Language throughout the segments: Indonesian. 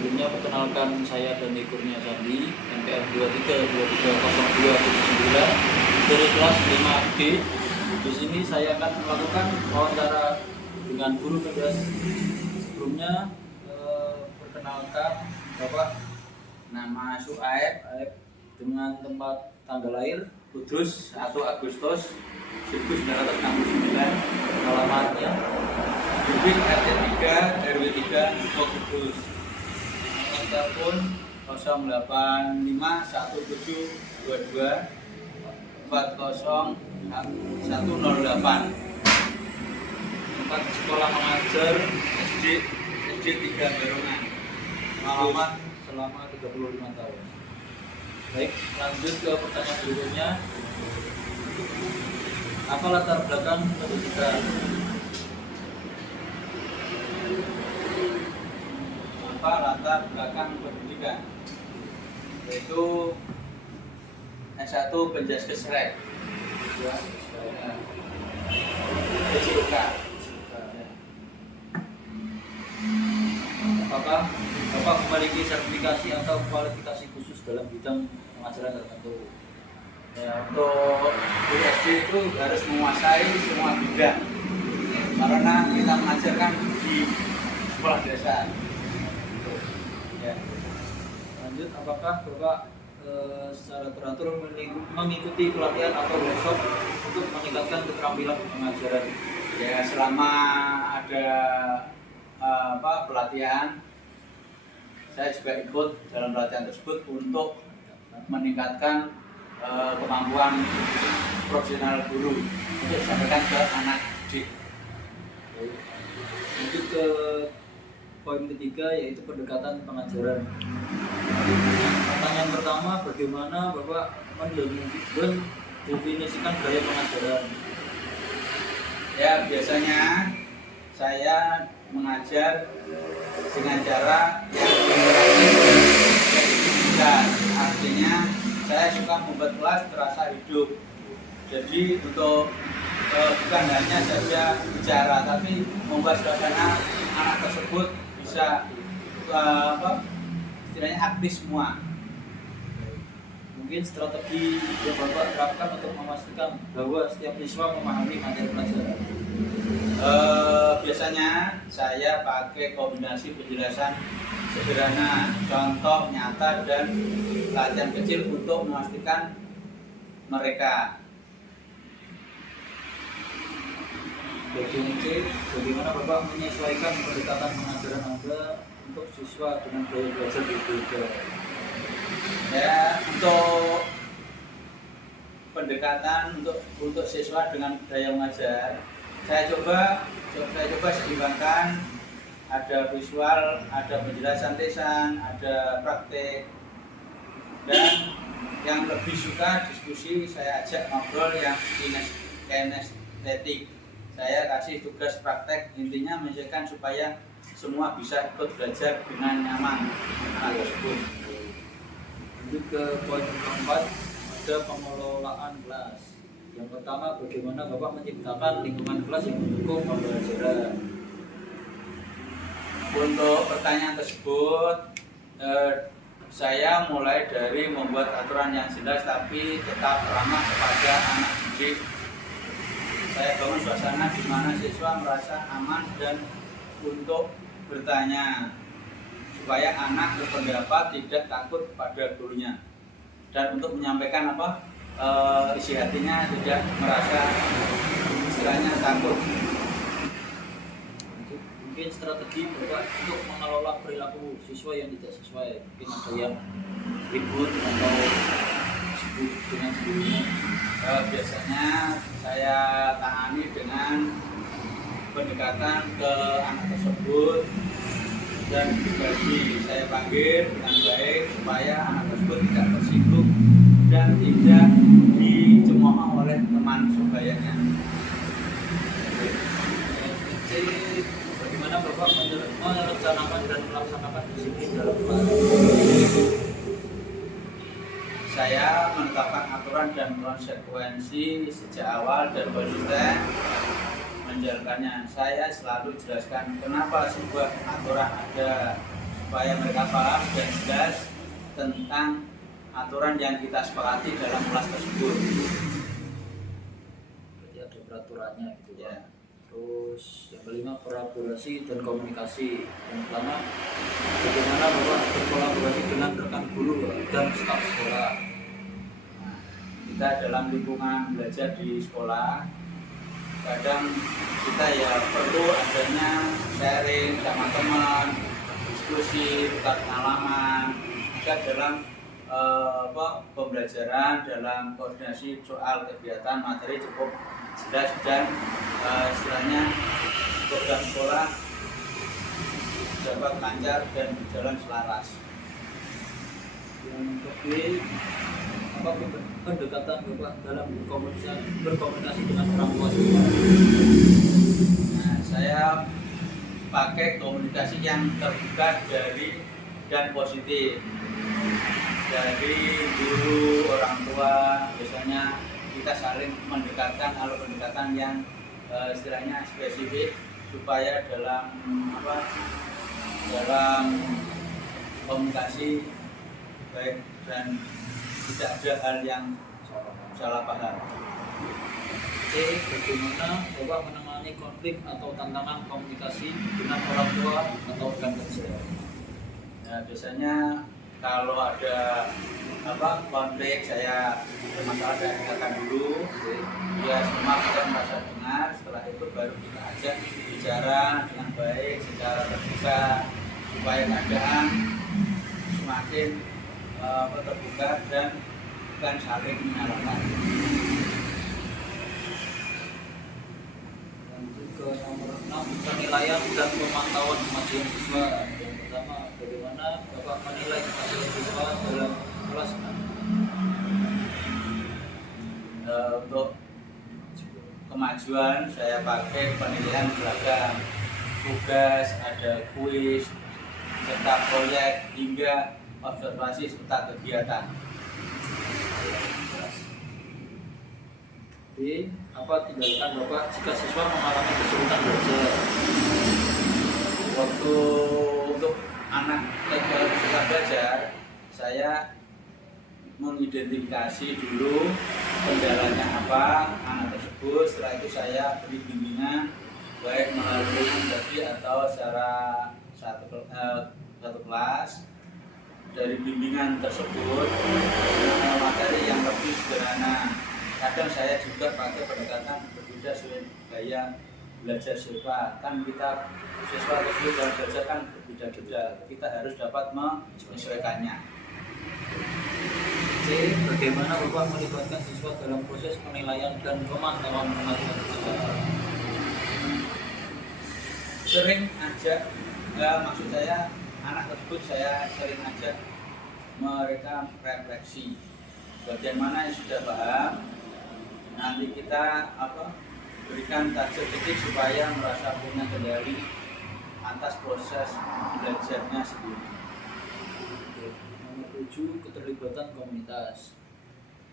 Sebelumnya perkenalkan saya Dani Kurnia Sandi, NPM 23230279 dari kelas 5G. Di sini saya akan melakukan wawancara dengan guru kelas. Sebelumnya perkenalkan Bapak, nama Suaib dengan tempat tanggal lahir Kudus 1 Agustus 1969, alamatnya Bibit RT 3 RW 3 Kudus, telepon 085172240108. Tempat sekolah mengajar SD 3 Barongan, alamat selama 35 tahun. Baik, lanjut ke pertanyaan berikutnya. Apa latar belakang pendidikan? Apa latar belakang pendidikan? Yaitu S1 Penjaskesrek, Ya, SIUK. apakah Bapak memiliki sertifikasi atau kualifikasi khusus dalam bidang pengajaran tertentu? Ya, untuk di SD itu harus menguasai semua bidang, karena kita mengajarkan di sekolah dasar. Ya. Lanjut, apakah Bapak secara teratur mengikuti pelatihan atau workshop untuk meningkatkan keterampilan pengajaran? Ya, selama ada pelatihan, saya juga ikut dalam pelatihan tersebut untuk meningkatkan kemampuan profesional guru untuk disampaikan ke anak didik. Lanjut ke poin ketiga, yaitu pendekatan pengajaran. Pertanyaan pertama, bagaimana Bapak mendefinisikan gaya pengajaran? Ya, biasanya saya mengajar dengan cara yang interaktif dan digital. Artinya saya suka membuat kelas terasa hidup. Jadi untuk bukan hanya saja bicara, tapi membuat suasana anak tersebut bisa istilahnya aktif semua. Mungkin strategi yang Bapak terapkan untuk memastikan bahwa setiap siswa memahami materi pelajaran. Biasanya saya pakai kombinasi penjelasan sederhana, contoh nyata, dan latihan kecil untuk memastikan mereka. Bagian C, bagaimana Bapak menyesuaikan pendekatan pengajaran Anda untuk siswa dengan gaya belajar berbeda? Ya, untuk pendekatan untuk siswa dengan gaya mengajar, saya coba seimbangkan. Ada visual, ada penjelasan lisan, ada praktek, dan yang lebih suka diskusi saya ajak ngobrol yang kinestetik. Saya kasih tugas praktek, intinya menyesuaikan supaya semua bisa ikut belajar dengan nyaman anak tersebut. Lanjut ke poin keempat, ada pengelolaan kelas. Yang pertama, bagaimana Bapak menciptakan lingkungan kelas yang mendukung pembelajaran? Untuk pertanyaan tersebut, saya mulai dari membuat aturan yang jelas tapi tetap ramah kepada anak didik. Saya bangun suasana di mana siswa merasa aman dan untuk bertanya, supaya anak berpendapat tidak takut pada gurunya, dan untuk menyampaikan isi hatinya tidak merasa istilahnya takut. Mungkin strategi Bapak untuk mengelola perilaku siswa yang tidak sesuai, mungkin ada yang ribut atau sibuk dengan sebelumnya. Biasanya saya tangani dengan pendekatan ke anak tersebut dan pribadi. Saya panggil dengan baik supaya anak tersebut tidak tersinggung dan tidak dicemooh oleh teman sebayanya. Bagaimana Bapak merencanakan dan melaksanakan disiplin dalam kelas? Saya menetapkan aturan dan konsekuensi sejak awal dan konsisten menjalankannya. Saya selalu jelaskan kenapa sebuah aturan ada supaya mereka paham dan jelas tentang aturan yang kita sepakati dalam kelas tersebut. Berarti ada peraturannya gitu Ya. ya. Terus yang kelima, kolaborasi dan komunikasi. Yang pertama, bagaimana Bapak berkolaborasi dengan rekan guru dan staf sekolah. Nah, kita dalam lingkungan belajar di sekolah, kadang kita ya perlu adanya sharing sama teman, diskusi, tukar pengalaman, juga dalam pembelajaran, dalam koordinasi soal kegiatan materi cukup jelas dan istilahnya program sekolah dapat lancar dan berjalan selaras. Yang kedua, apa pendekatan Bapak dalam berkomunikasi dengan orang tua siswa. Nah, saya pakai komunikasi yang terbuka dari dan positif dari guru, orang tua. Biasanya kita saling mendekatkan, kalau pendekatan yang istilahnya spesifik supaya dalam komunikasi baik dan tidak ada hal yang salah paham. C. Bagaimana Bapak menangani konflik atau tantangan komunikasi dengan orang tua atau rekan kerja. Nah, biasanya kalau ada konflik, saya masalah saya dengarkan dulu, ya semua kita merasa dengar. Setelah itu baru kita ajak bicara dengan baik secara terbuka supaya keadaan semakin terbuka dan bukan saling menyalahkan. Lanjut ke nomor 6, penilaian dan pemantauan kemajuan siswa. Yang pertama, bagaimana Bapak menilai kemajuan siswa dalam kelas? Untuk kemajuan saya pakai penilaian beragam, tugas, ada kuis, serta proyek hingga observasi serta kegiatan. B. Apa tindakan Bapak jika siswa mengalami kesulitan belajar? Waktu untuk anak kesulitan belajar, saya mengidentifikasi dulu kendalanya apa anak tersebut. Setelah itu saya beri bimbingan baik melalui industri atau secara satu kelas. Dari bimbingan tersebut materi yang lebih sederhana. Kadang saya juga pakai pendekatan berbeda sesuai gaya belajar siswa. Kan kita siswa tersebut dalam belajar kan berbeda-beda. Kita harus dapat menyesuaikannya. C. Bagaimana Bapak melibatkan siswa dalam proses penilaian dan pemantauan kemajuan siswa? Sering ajak, maksud saya anak tersebut saya sering ajak mereka refleksi bagian mana yang sudah paham. Nanti kita berikan target titik supaya merasa punya kendali atas proses belajarnya sendiri. Nomor 7, keterlibatan komunitas.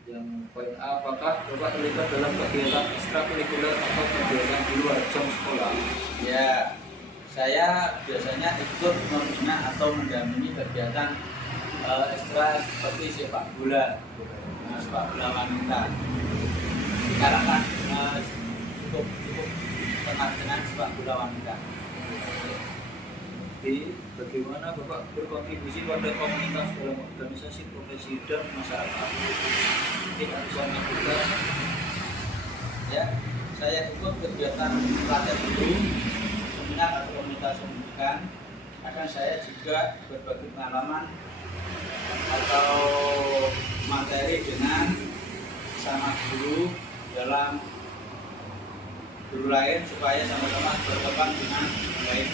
Yang poin A, apakah Bapak terlibat dalam kegiatan ekstrakurikuler atau kegiatan di luar jam sekolah? Ya, saya biasanya ikut membina atau mendampingi kegiatan ekstra seperti sepak bola, sepak bola wanita. Sekarang kan cukup kenal dengan sepak bola wanita. B. Bagaimana Bapak berkontribusi pada komunitas dalam organisasi profesi dan masyarakat? Mungkin bisa menyebutkan. Ya, saya ikut kegiatan pelatihan dulu, seminar atau komunitas pendidikan. Kadang saya juga berbagi pengalaman atau materi dengan sama guru dalam guru lain supaya sama-sama berkembang dengan baik.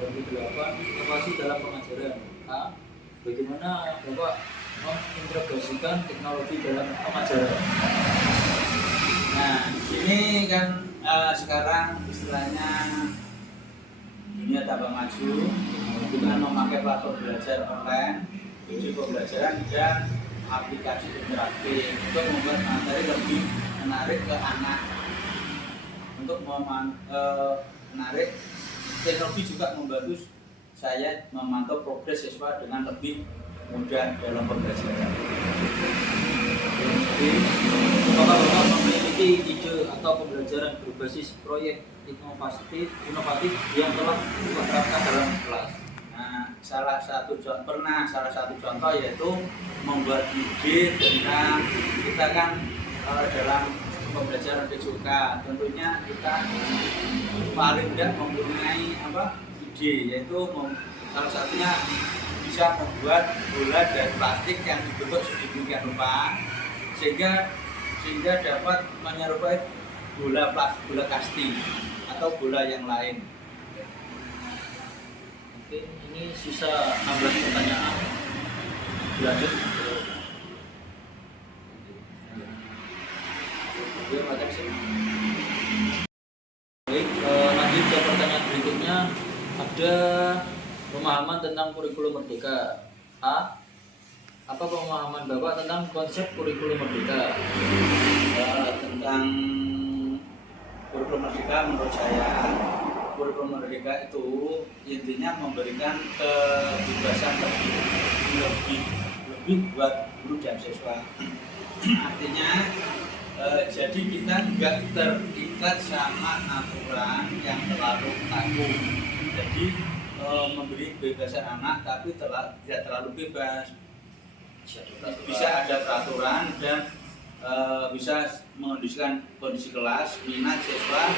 Yang ke-8, inovasi dalam pengajaran. A. Bagaimana Bapak mengintegrasikan teknologi dalam pengajaran? Nah, ini kan sekarang istilahnya dunia tambah maju dengan memakai platform belajar online, video pembelajaran dan aplikasi interaktif untuk membuat materi lebih menarik ke anak. Untuk menarik, teknologi juga membantu saya memantau progres siswa dengan lebih mudah dalam pembelajaran. Jadi, apakah Bapak memiliki ide atau pembelajaran berbasis proyek inovatif yang telah Bapak terapkan dalam kelas? Nah, salah satu contoh yaitu membuat ide tentang kita kan dalam pembelajaran PJK tentunya kita paling tidak mempunyai ide, yaitu salah satunya bisa membuat bola dari plastik yang dibentuk sedemikian rupa sehingga dapat menyerupai bola casting atau bola yang lain. Oke, ini sisa 16 pertanyaan. Lanjut. Baik, lanjut ke pertanyaan berikutnya. Ada pemahaman tentang kurikulum merdeka. A. Apa pemahaman Bapak tentang konsep kurikulum merdeka? Tentang kurikulum merdeka, menurut saya kurikulum merdeka itu intinya memberikan kebebasan lebih buat guru dan siswa. Artinya jadi kita tidak terikat sama aturan yang terlalu kaku. Jadi memberi kebebasan anak tapi tidak terlalu bebas. Bisa ada peraturan dan bisa mengondisikan kondisi kelas, minat siswa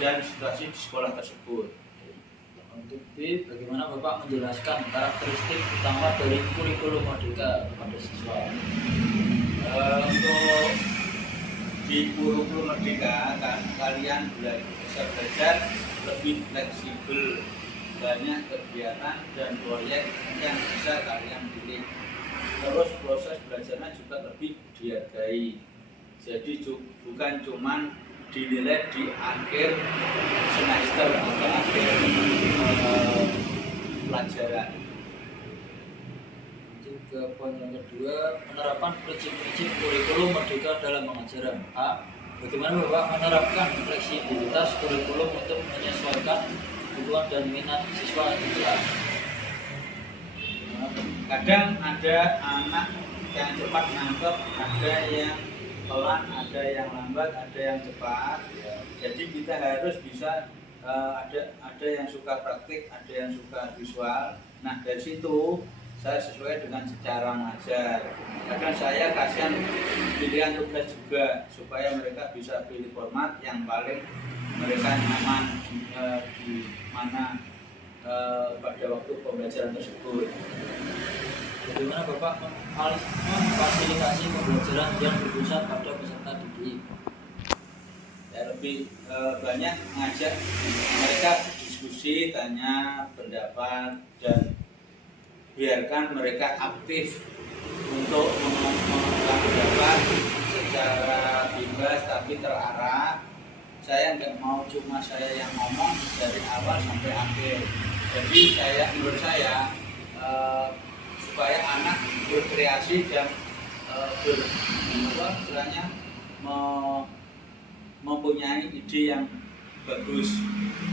dan situasi di sekolah tersebut. Untuk B, bagaimana Bapak menjelaskan karakteristik utama dari kurikulum merdeka kepada siswa? Untuk di kurikulum merdeka kan kalian bisa belajar lebih fleksibel, banyak kegiatan dan proyek yang bisa kalian pilih. Terus proses belajarnya juga lebih dihargai. Jadi bukan cuman dinilai di akhir semester atau akhir pelajaran. Ke poin yang kedua, penerapan prinsip-prinsip kurikulum merdeka dalam pengajaran. A. Bagaimana Bapak menerapkan fleksibilitas kurikulum untuk menyesuaikan kebutuhan dan minat siswa siswa? Kadang ada anak yang cepat nangkep, ada yang pelan, ada yang lambat, ada yang cepat. Jadi kita harus bisa ada yang suka praktik, ada yang suka visual. Nah dari situ saya sesuai dengan cara mengajar. Kadang saya kasih pilihan tugas juga supaya mereka bisa pilih format yang paling mereka nyaman di mana pada waktu pembelajaran tersebut. Bagaimana Bapak memfasilitasi pembelajaran yang berpusat pada peserta didik? Ya, lebih banyak mengajak mereka berdiskusi, tanya pendapat, dan biarkan mereka aktif untuk mengungkapkan pendapat secara bebas tapi terarah. Saya nggak mau cuma saya yang ngomong dari awal sampai akhir. Jadi menurut saya supaya anak berkreasi dan mempunyai ide yang bagus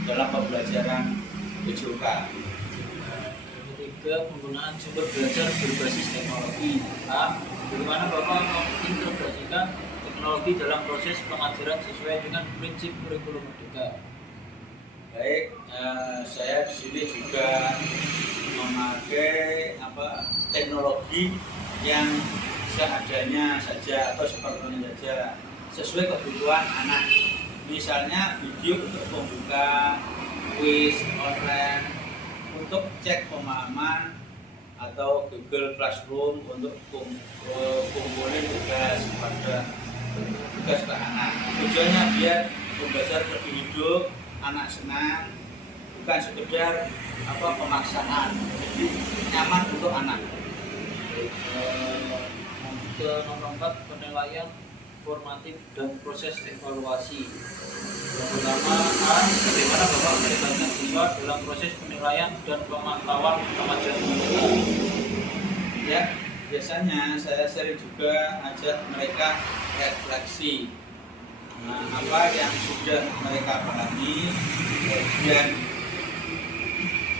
dalam pembelajaran PJK. Ketiga, penggunaan sumber belajar berbasis teknologi. A. Bagaimana Bapak mengintegrasikan teknologi dalam proses pengajaran sesuai dengan prinsip kurikulum merdeka? Baik, saya di sini juga memakai teknologi yang seadanya saja atau seperlunya saja sesuai kebutuhan anak. Misalnya video untuk membuka quiz online, untuk cek pemahaman, atau Google Classroom untuk kumpulin tugas ke anak. Tujuannya biar pembelajaran lebih hidup, anak senang, bukan sekedar pemaksaan, jadi nyaman untuk anak. Ke nomor 4, penilaian formatif dan proses evaluasi. Yang pertama, A. Bagaimana Bapak melibatkan siswa dalam proses penilaian dan pemantauan pengajaran mereka? Ya, biasanya saya sering juga ajak mereka refleksi. Apa yang sudah mereka pahami,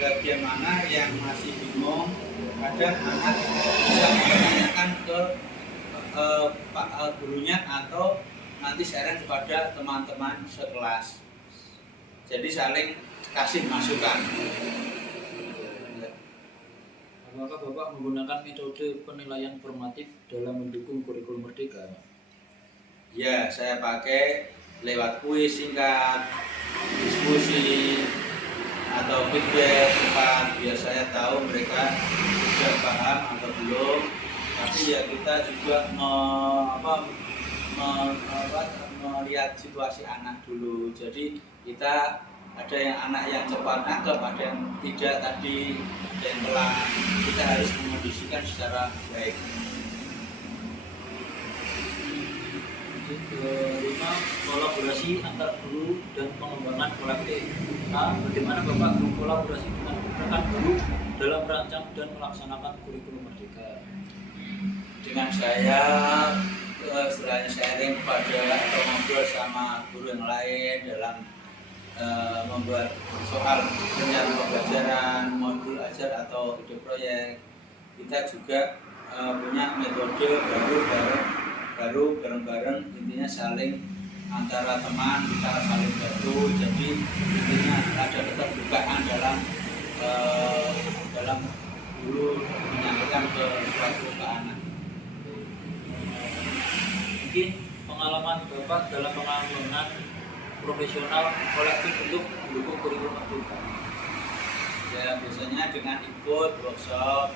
bagian mana yang masih bingung, kadang anak bisa menanyakan ke gurunya atau nanti sharing kepada teman-teman sekelas. Jadi saling kasih masukan. Apakah Bapak menggunakan metode penilaian formatif dalam mendukung kurikulum merdeka? Ya, saya pakai lewat kuis singkat, diskusi, atau feedback cepat biar saya tahu mereka sudah paham atau belum. Tapi ya kita juga melihat situasi anak dulu. Jadi kita ada yang anak yang cepat nangkep, ada yang tidak tadi, ada yang pelan. Kita harus mengondisikan secara baik. Kelima, kolaborasi antar guru dan pengembangan kolektif. Bagaimana Bapak berkolaborasi dengan rekan guru dalam merancang dan melaksanakan kurikulum merdeka? Dengan saya istilahnya sharing kepada atau ngobrol sama guru yang lain dalam membuat soal rencana pembelajaran, modul ajar atau ide proyek. Kita juga punya metode baru bareng-bareng, intinya saling antara teman kita saling bantu. Jadi intinya ada keterbukaan dalam guru menyampaikan ke suatu ke anak. Mungkin pengalaman Bapak dalam pengembangan profesional kolektif untuk mendukung kurikulum merdeka. Ya biasanya dengan ikut workshop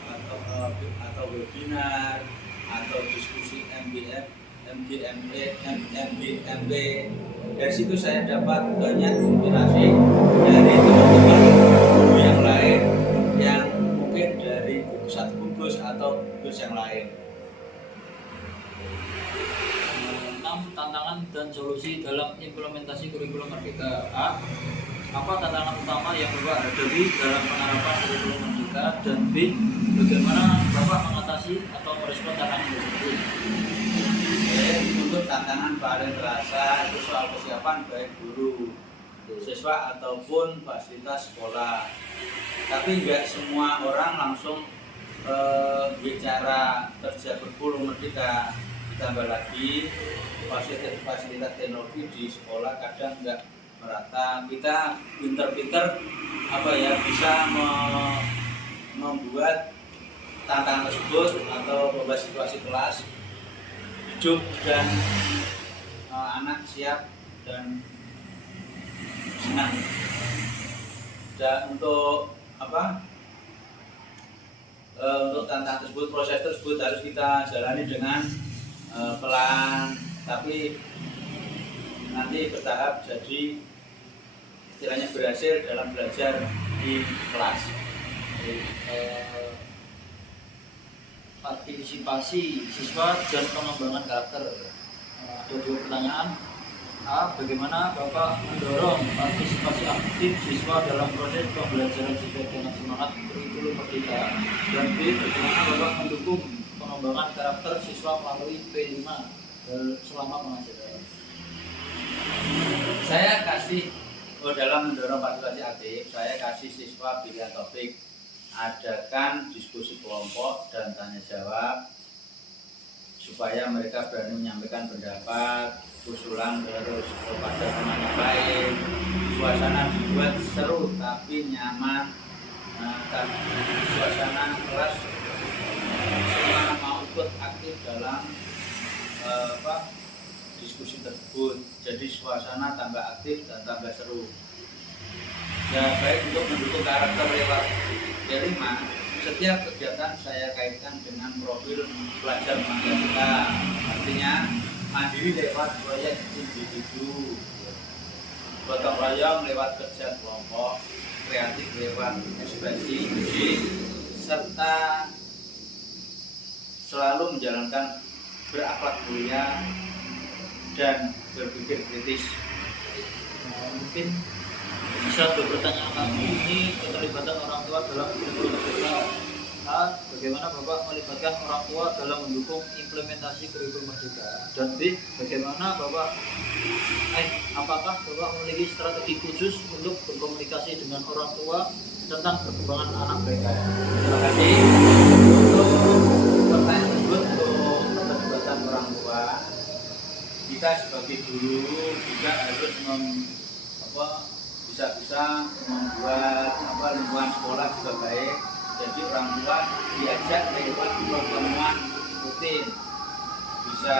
atau webinar atau diskusi MBM, MBMB. Dari situ saya dapat banyak inspirasi dari teman-teman guru yang lain yang mungkin dari satu gugus atau gugus yang lain. 6. Tantangan dan solusi dalam implementasi kurikulum merdeka. A. Apa tantangan utama yang Bapak hadapi dalam penerapan kurikulum merdeka? Dan B. Bagaimana Bapak mengatasi atau merespon tantangan tersebut? Untuk tantangan paling terasa itu soal kesiapan baik guru, siswa ataupun fasilitas sekolah. Tapi nggak semua orang langsung bicara kerja kurikulum merdeka. Ditambah lagi fasilitas teknologi di sekolah kadang nggak merata. Kita pinter-pinter bisa membuat tantangan tersebut atau membuat situasi kelas hidup dan anak siap dan senang. Dan untuk untuk tantangan tersebut, proses tersebut harus kita jalani dengan pelan, tapi nanti bertahap jadi istilahnya berhasil dalam belajar di kelas. Partisipasi siswa dan pengembangan karakter. Ada 2 pertanyaan. A. Bagaimana Bapak mendorong partisipasi aktif siswa dalam proses pembelajaran sesuai dengan semangat kurikulum merdeka? Dan B. Bagaimana Bapak mendukung pengembangan karakter siswa melalui P5 selama pengajaran? Saya kasih dalam mendorong partisipasi aktif, saya kasih siswa pilihan topik, adakan diskusi kelompok dan tanya jawab supaya mereka berani menyampaikan pendapat, usulan terus kepada teman yang lain. Suasana dibuat seru tapi nyaman, dan suasana kelas semua mau ikut aktif dalam diskusi tersebut. Jadi suasana tambah aktif dan tambah seru. Ya baik untuk mendukung karakter lewat P5, setiap kegiatan saya kaitkan dengan profil pelajar Pancasila. Artinya mandiri lewat proyek individu, gotong royong lewat kerja kelompok, kreatif lewat ekspresi musik, serta selalu menjalankan berakhlak mulia dan berpikir kritis. Mungkin bisa bertanya lagi, ini keterlibatan orang tua dalam kurikulum merdeka. A. Bagaimana Bapak melibatkan orang tua dalam mendukung implementasi kurikulum merdeka? Dan B. Bagaimana apakah Bapak memiliki strategi khusus untuk berkomunikasi dengan orang tua tentang perkembangan anak mereka. Terima kasih. Untuk pertanyaan tersebut untuk keterlibatan orang tua, kita sebagai guru juga harus bisa membuat lingkungan sekolah juga baik. Jadi orang tua diajak lewat pertemuan rutin, bisa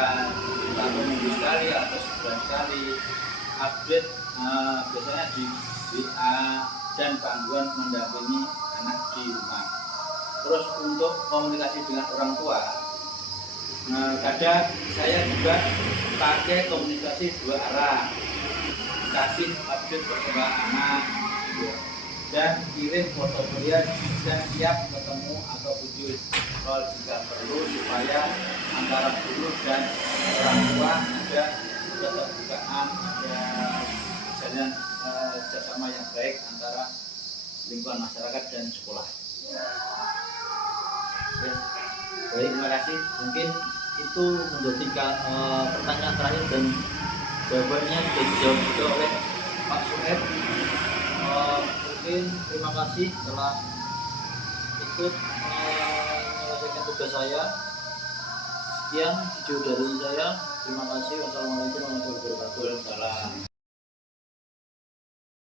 1 minggu sekali atau sebulan sekali, update biasanya di WA dan panduan mendampingi anak di rumah. Terus untuk komunikasi dengan orang tua, kadang saya juga pakai komunikasi 2 arah, kasih update perkembangan anak dan kirim foto dia jika siap ketemu atau video call jika perlu, supaya antara guru dan orang tua ada keterbukaan, ada jalan kerjasama yang baik antara lingkungan masyarakat dan sekolah. Baik, terima kasih. Mungkin itu menjadi pertanyaan terakhir dan jawabannya sudah dijawab juga oleh Pak Sueb. Mungkin terima kasih telah ikut menyelesaikan tugas saya. Sekian video dari saya. Terima kasih. Wassalamualaikum warahmatullahi wabarakatuh. Waalaikumsalam.